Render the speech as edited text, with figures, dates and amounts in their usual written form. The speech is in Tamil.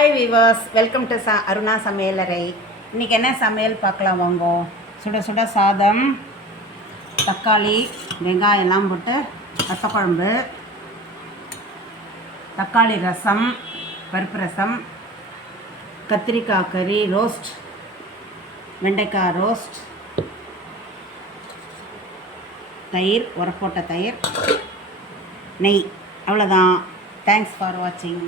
Hi viewers, welcome to Aruna சமையலறை. இன்றைக்கி என்ன சமையல் பார்க்கலாம் வாங்க. சுட சுட சாதம், தக்காளி வெங்காயம் எல்லாம் போட்டு ரசக்குழம்பு, தக்காளி ரசம், பருப்பு ரசம், கத்திரிக்காய் கறி ரோஸ்ட், வெண்டைக்காய் ரோஸ்ட், தயிர், உரப்போட்ட தயிர், நெய். அவ்வளோதான். தேங்க்ஸ் ஃபார் வாட்சிங்.